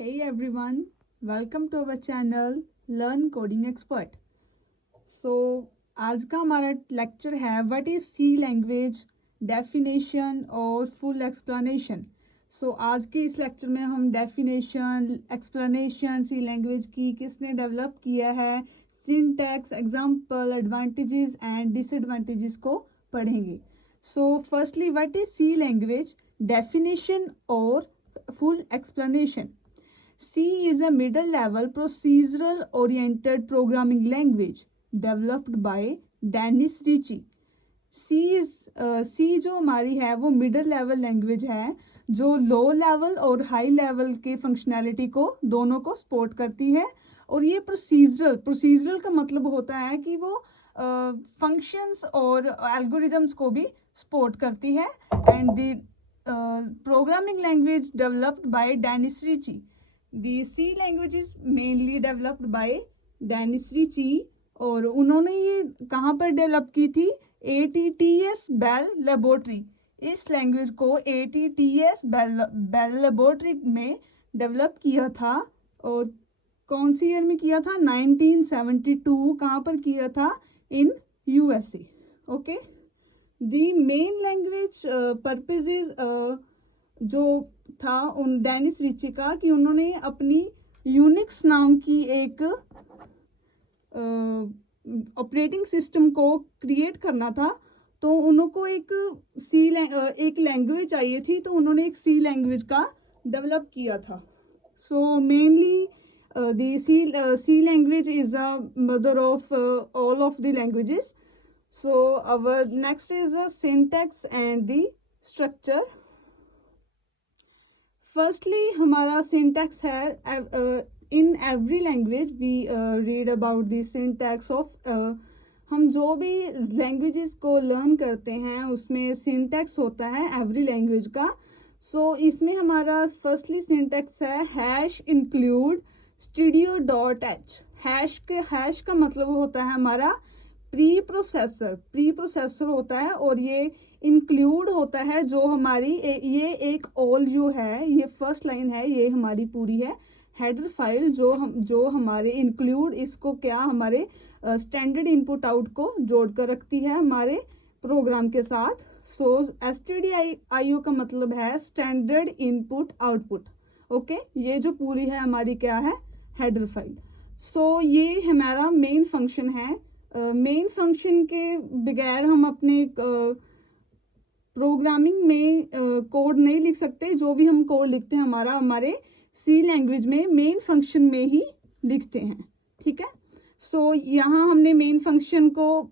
Hey everyone, welcome to our channel Learn Coding Expert. So आज का हमारा lecture है what is C language, definition और full explanation. So आज के इस लेक्चर में हम डेफिनेशन, एक्सप्लेनेशन, सी लैंग्वेज की किसने डेवलप किया है, syntax, example, advantages and disadvantages को पढ़ेंगे. So firstly what is C language, definition और full explanation. C is a middle-level procedural-oriented programming language developed by Dennis Ritchie. C जो हमारी है वो मिडल लेवल लैंग्वेज है जो लो लेवल और हाई लेवल के फंक्शनैलिटी को दोनों को सपोर्ट करती है. और ये प्रोसीजरल का मतलब होता है कि वो फंक्शंस और एल्गोरिदम्स को भी सपोर्ट करती है. And the programming language developed by Dennis Ritchie. The C language is mainly developed by Dennis Ritchie और उन्होंने ये कहाँ पर डेवलप की थी, ATTS बेल लेबोरेटरी. इस लैंग्वेज को ATTS बेल लेबोरेटरी में डेवलप किया था. और कौन सी ईयर में किया था, 1972. कहाँ पर किया था, इन USA. Okay, the main language purpose is जो था उन डेनिस रिची का कि उन्होंने अपनी यूनिक्स नाम की एक ऑपरेटिंग सिस्टम को क्रिएट करना था. तो उनको एक लैंग्वेज चाहिए थी, तो उन्होंने एक सी लैंग्वेज का डेवलप किया था. So mainly the C language is the mother of all of the languages. So our next is the syntax and the structure. Firstly हमारा सिंटैक्स है, in every language we read about the syntax of. हम जो भी languages को learn करते हैं उसमें syntax होता है एवरी लैंग्वेज का. सो इसमें हमारा फर्स्टली सिंटैक्स है हैश इंक्लूड stdio.h. हैश का मतलब होता है हमारा प्री प्रोसेसर होता है. और ये इंक्लूड होता है जो हमारी ये एक ऑल जो है, ये फर्स्ट लाइन है, ये हमारी पूरी है हेडर फाइल जो हमारे इंक्लूड इसको क्या हमारे स्टैंडर्ड इनपुट आउट को जोड़ कर रखती है हमारे प्रोग्राम के साथ. सो stdio का मतलब है स्टैंडर्ड इनपुट आउटपुट. ओके, ये जो पूरी है हमारी क्या है, हेडर फाइल. सो ये हमारा मेन फंक्शन है. मेन फंक्शन के बगैर हम अपने प्रोग्रामिंग में कोड नहीं लिख सकते. जो भी हम कोड लिखते हैं हमारे सी लैंग्वेज में मेन फंक्शन में ही लिखते हैं. ठीक है. सो यहाँ हमने मेन फंक्शन को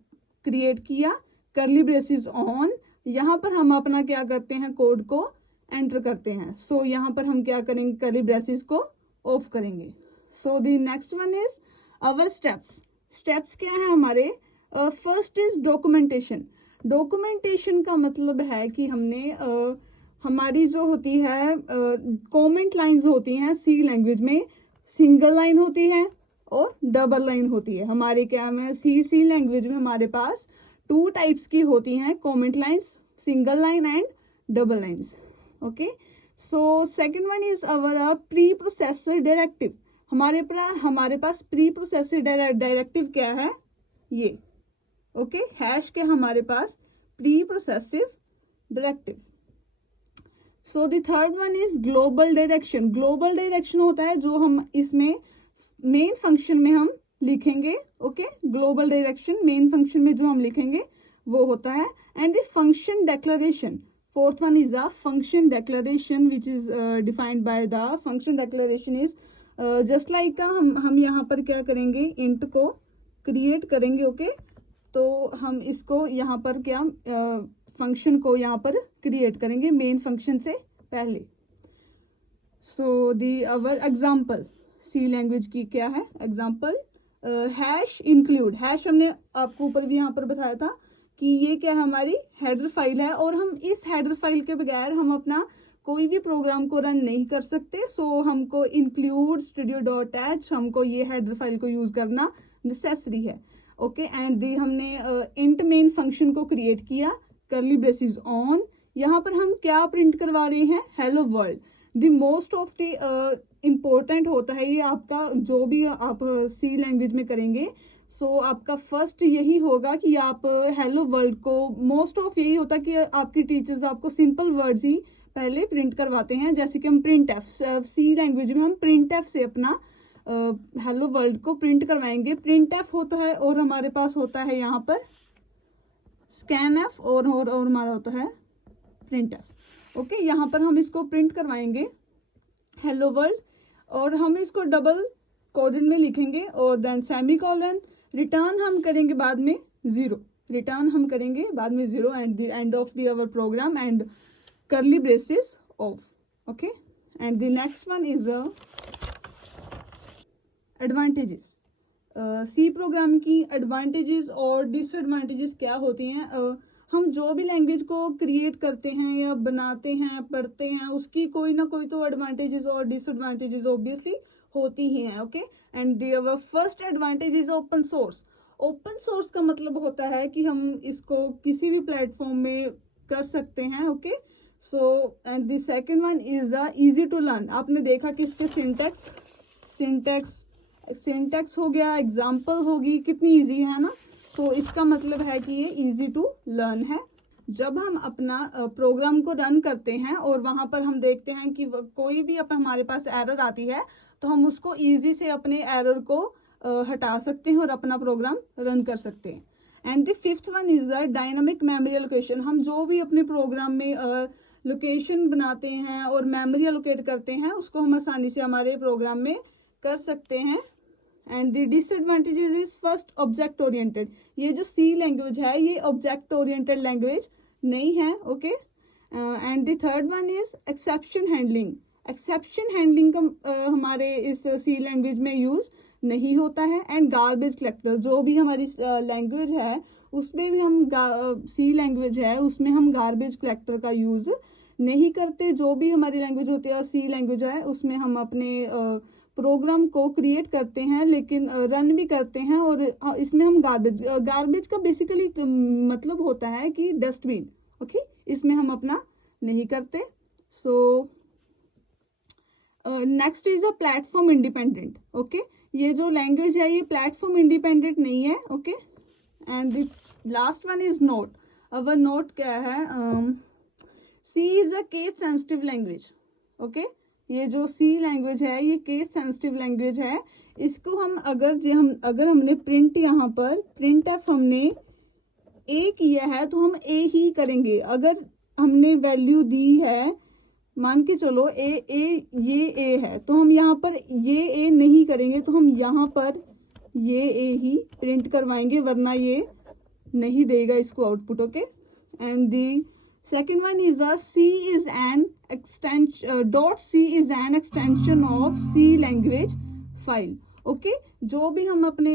क्रिएट किया, कर्ली ब्रेसेस ऑन. यहाँ पर हम अपना क्या करते हैं, कोड को एंटर करते हैं. सो यहाँ पर हम क्या करेंगे, कर्ली ब्रेसेस को ऑफ करेंगे. So the next one is our steps क्या है हमारे. First is documentation. डॉक्यूमेंटेशन का मतलब है कि हमने हमारी जो होती है कमेंट लाइंस होती हैं सी लैंग्वेज में, सिंगल लाइन होती है और डबल लाइन होती है. हमारे क्या में सी लैंग्वेज में हमारे पास 2 टाइप्स की होती हैं comment lines, single line and double lines. Okay. So second one is our pre processor directive. हमारे पास प्री प्रोसेसर डायरेक्टिव क्या है, ये. ओके, हैश के हमारे पास pre processive directive. So the third one is global direction. Global direction होता है जो हम इसमें मेन फंक्शन में हम लिखेंगे. Okay, global direction main function में जो हम लिखेंगे वो होता है. And the function declaration. Fourth one is a function declaration which is defined by the function declaration is just like हम यहाँ पर क्या करेंगे, इंट को क्रिएट करेंगे. ओके, तो हम इसको यहाँ पर क्या फंक्शन को यहाँ पर क्रिएट करेंगे मेन फंक्शन से पहले. सो दी अवर एग्जाम्पल, सी लैंग्वेज की क्या है एग्जाम्पल, हैश इंक्लूड. हैश हमने आपको ऊपर भी यहाँ पर बताया था कि ये क्या हमारी हेडर फाइल है और हम इस हेडर फाइल के बगैर हम अपना कोई भी प्रोग्राम को रन नहीं कर सकते. सो हमको इंक्लूड stdio.h हमको ये हेडर फाइल को यूज करना नेसेसरी है. ओके, एंड हमने इंट मेन फंक्शन को क्रिएट किया, कर्ली ब्रेसेस ऑन. यहाँ पर हम क्या प्रिंट करवा रहे हैं, hello world. The most of the important होता है ये आपका, जो भी आप सी लैंग्वेज में करेंगे। सो आपका फर्स्ट यही होगा कि आप हेलो वर्ल्ड को, मोस्ट ऑफ यही होता है कि आपकी टीचर्स आपको सिंपल वर्ड्स ही पहले प्रिंट करवाते हैं, जैसे कि हम प्रिंट एफ, सी लैंग्वेज में हम प्रिंट एफ से अपना हेलो वर्ल्ड को प्रिंट करवाएंगे। प्रिंट एफ होता है और हमारे पास होता है यहाँ पर स्कैन एफ और हमारा होता है प्रिंट एफ। ओके, यहाँ पर हम इसको प्रिंट करवाएंगे हेलो वर्ल्ड, और हम इसको डबल कोडेड में लिखेंगे और देन सेमी कॉलन, रिटर्न हम करेंगे बाद में 0, रिटर्न हम करेंगे बाद में 0 and the end of the our program and curly braces off. Okay, and the next one is advantages. C program की एडवांटेजेस और डिसएडवांटेजेस क्या होती हैं? हम जो भी लैंग्वेज को क्रिएट करते हैं या बनाते हैं, पढ़ते हैं, उसकी कोई ना कोई तो एडवांटेजेस और डिसएडवांटेजेस ऑब्वियसली होती ही हैं। Okay, and the first advantage is open source. Open source का मतलब होता है कि हम इसको किसी भी प्लेटफॉर्म में कर सकते हैं। Okay, so and the second one is easy to learn. आपने देखा कि इसके सिंटेक्स हो गया, एग्जाम्पल होगी, कितनी इजी है ना। सो इसका मतलब है कि ये इजी टू लर्न है। जब हम अपना प्रोग्राम को रन करते हैं और वहां पर हम देखते हैं कि कोई भी हमारे पास एरर आती है, तो हम उसको इजी से अपने एरर को हटा सकते हैं और अपना प्रोग्राम रन कर सकते हैं। And the fifth one is the dynamic memory allocation. हम जो भी अपने प्रोग्राम में लोकेशन बनाते हैं और मेमोरी एलोकेट करते हैं, उसको हम आसानी से हमारे प्रोग्राम में कर सकते हैं। And the disadvantages is first object oriented. ये जो सी लैंग्वेज है ये ऑब्जेक्ट ओरिएंटेड लैंग्वेज नहीं है। Okay, and the third one is exception handling. Exception handling का हमारे इस सी लैंग्वेज में यूज नहीं होता है। एंड गार्बेज कलेक्टर, जो भी हमारी लैंग्वेज है उसमें भी हम सी लैंग्वेज है उसमें हम गार्बेज कलेक्टर का यूज नहीं करते। जो भी हमारी लैंग्वेज होती है सी लैंग्वेज है उसमें हम अपने प्रोग्राम को क्रिएट करते हैं, लेकिन रन भी करते हैं, और इसमें हम गार्बेज का बेसिकली मतलब होता है कि डस्टबिन। ओके, इसमें हम अपना नहीं करते। So next is a platform independent. Okay, ये जो लैंग्वेज है ये प्लेटफॉर्म इंडिपेंडेंट नहीं है। Okay, and the last one is note. Our note क्या है? C is a case sensitive language. Okay, ये जो सी लैंग्वेज है ये केस सेंसिटिव लैंग्वेज है। इसको हम अगर हमने प्रिंट, यहाँ पर प्रिंट एफ हमने ए किया है तो हम ए ही करेंगे। अगर हमने वैल्यू दी है, मान के चलो ये ए है, तो हम यहाँ पर ये ए नहीं करेंगे, तो हम यहाँ पर ये ए ही प्रिंट करवाएंगे, वरना ये नहीं देगा इसको output. Okay, and the second one is a C is an extension .c is an extension of C language file. Okay, जो भी हम अपने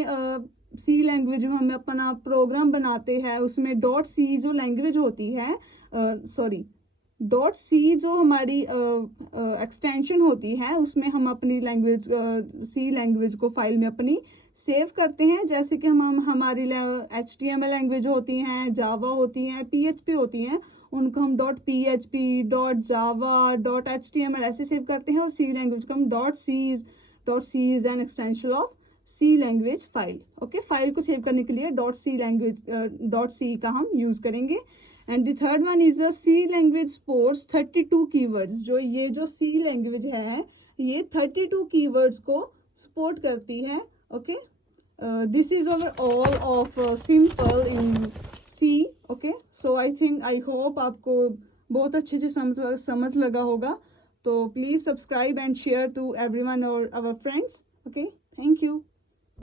C लैंग्वेज में हम अपना प्रोग्राम बनाते हैं उसमें .c जो लैंग्वेज होती है, .c जो हमारी एक्सटेंशन होती है उसमें हम अपनी लैंग्वेज C लैंग्वेज को फाइल में अपनी सेव करते हैं। जैसे कि हम हमारी HTML लैंग्वेज होती हैं, जावा होती हैं, PHP होती हैं, उनको हम .php, .java, .html ऐसे सेव करते हैं, और सी लैंग्वेज को हम .c is an extension of C language file. Okay, file को सेव करने के लिए .c का हम यूज करेंगे। And the third one is C language supports 32 keywords. जो ये जो C लैंग्वेज है ये 32 कीवर्ड्स को सपोर्ट करती है। Okay, this is overall of simple in C। Okay, so I hope आपको बहुत अच्छे से समझ लगा होगा। तो please subscribe and share to everyone और our friends. Okay, thank you.